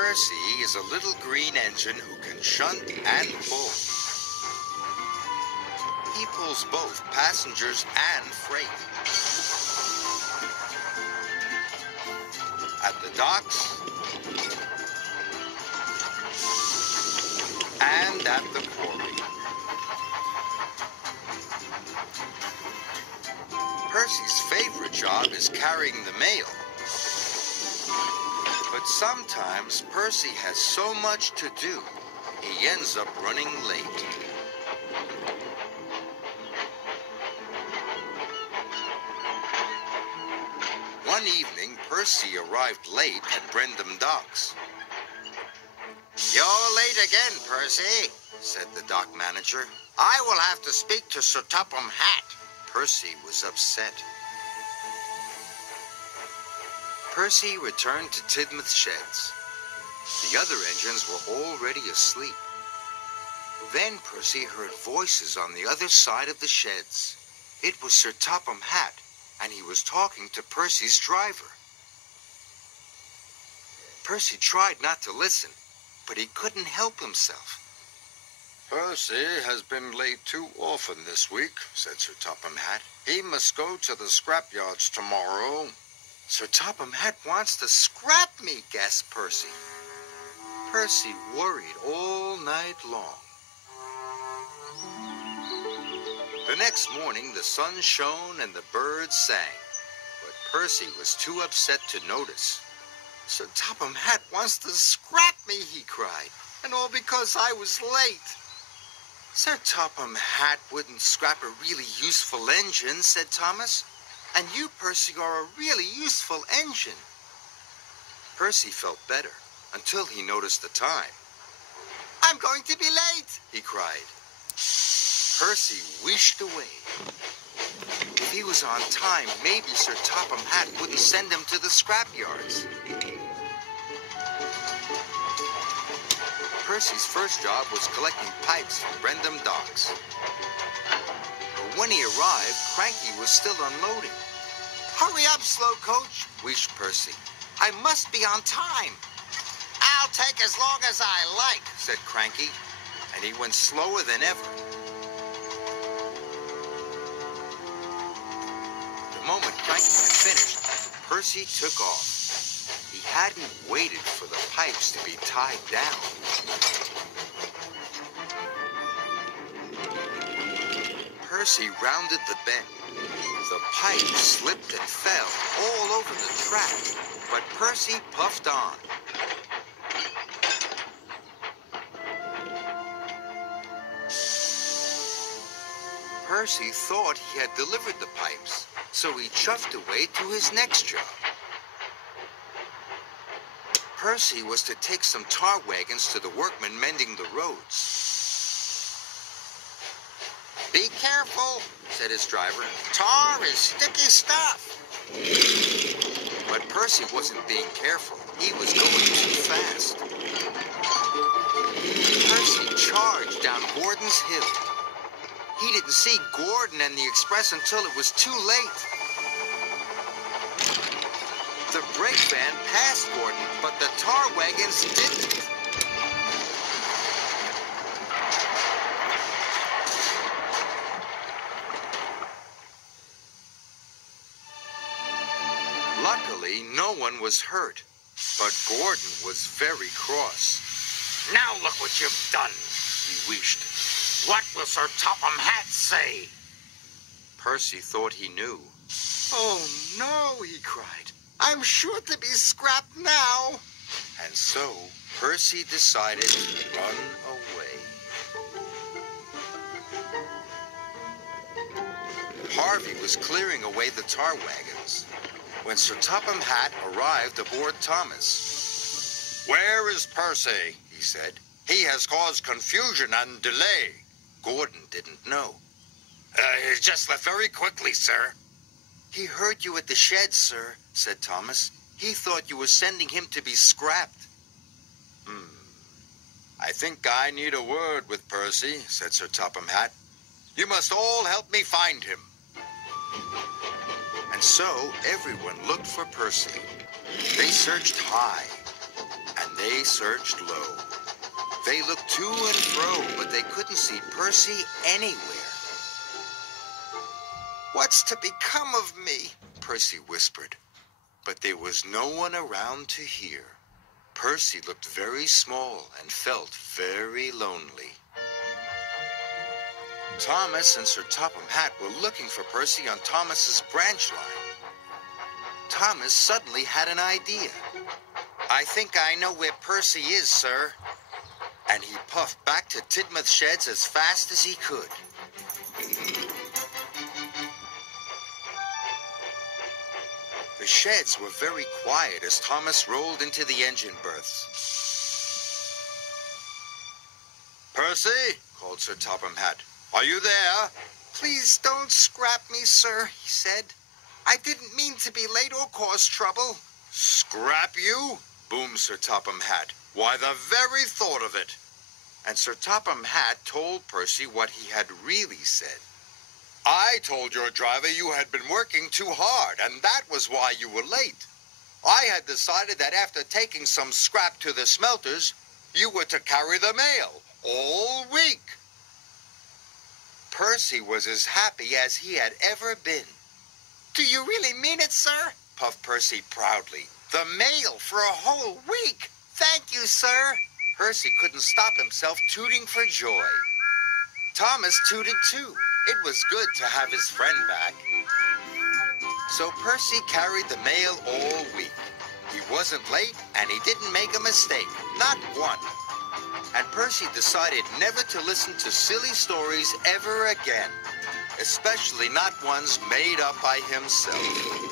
Percy is a little green engine who can shunt and pull. He pulls both passengers and freight. At the docks and at the quarry. Percy's favorite job is carrying the mail. But sometimes Percy has so much to do, he ends up running late. One evening, Percy arrived late at Brendam Docks. "You're late again, Percy," said the dock manager. "I will have to speak to Sir Topham Hatt." Percy was upset. Percy returned to Tidmouth Sheds. The other engines were already asleep. Then Percy heard voices on the other side of the sheds. It was Sir Topham Hatt, and he was talking to Percy's driver. Percy tried not to listen, but he couldn't help himself. "Percy has been late too often this week," said Sir Topham Hatt. "He must go to the scrapyards tomorrow." "Sir Topham Hatt wants to scrap me," gasped Percy. Percy worried all night long. The next morning, the sun shone and the birds sang, but Percy was too upset to notice. "Sir Topham Hatt wants to scrap me," he cried, "and all because I was late." "Sir Topham Hatt wouldn't scrap a really useful engine," said Thomas. "And you, Percy, are a really useful engine." Percy felt better until he noticed the time. "I'm going to be late," he cried. Percy wished away. If he was on time, maybe Sir Topham Hatt wouldn't send him to the scrapyards. Percy's first job was collecting pipes from Brendam Docks. But when he arrived, Cranky was still unloading. "Hurry up, slow coach," wished Percy. "I must be on time." "I'll take as long as I like," said Cranky, and he went slower than ever. The moment Cranky had finished, Percy took off. He hadn't waited for the pipes to be tied down. Percy rounded the bend. The pipe slipped and fell all over the track, but Percy puffed on. Percy thought he had delivered the pipes, so he chuffed away to his next job. Percy was to take some tar wagons to the workmen mending the roads. "Be careful," said his driver. "Tar is sticky stuff." But Percy wasn't being careful. He was going too fast. Percy charged down Gordon's Hill. He didn't see Gordon and the express until it was too late. The brake van passed Gordon, but the tar wagons didn't. Luckily, no one was hurt, but Gordon was very cross. "Now look what you've done," He wished. "What will Sir Topham Hatt say?" Percy thought he knew. "Oh, no," he cried. "I'm sure to be scrapped now." And so, Percy decided to run away. Harvey was clearing away the tar wagons when Sir Topham Hatt arrived aboard Thomas. "Where is Percy?" he said. "He has caused confusion and delay." Gordon didn't know. He just left very quickly, sir." "He heard you at the shed, sir," said Thomas. "He thought you were sending him to be scrapped." "I think I need a word with Percy," said Sir Topham Hatt. "You must all help me find him." And so everyone looked for Percy. They searched high and They searched low. They looked to and fro, but they couldn't see Percy anywhere. "What's to become of me?" Percy whispered. But there was no one around to hear. Percy looked very small and felt very lonely. Thomas and Sir Topham Hatt were looking for Percy on Thomas's branch line. Thomas suddenly had an idea. I think I know where Percy is, sir. And he puffed back to Tidmouth Sheds as fast as he could. The sheds were very quiet as Thomas rolled into the engine berths. "Percy," called Sir Topham Hatt, "are you there?" "Please don't scrap me, sir," he said. "I didn't mean to be late or cause trouble." "Scrap you?" boomed Sir Topham Hatt. "Why, the very thought of it." And Sir Topham Hatt told Percy what he had really said. "I told your driver you had been working too hard, and that was why you were late. I had decided that after taking some scrap to the smelters, you were to carry the mail all week." Percy was as happy as he had ever been. Do you really mean it, sir? Puffed Percy proudly. The mail for a whole week. Thank you, sir. Percy couldn't stop himself tooting for joy. Thomas tooted too. It was good to have his friend back. So Percy carried the mail all week. He wasn't late, and he didn't make a mistake. Not one. And Percy decided never to listen to silly stories ever again, especially not ones made up by himself.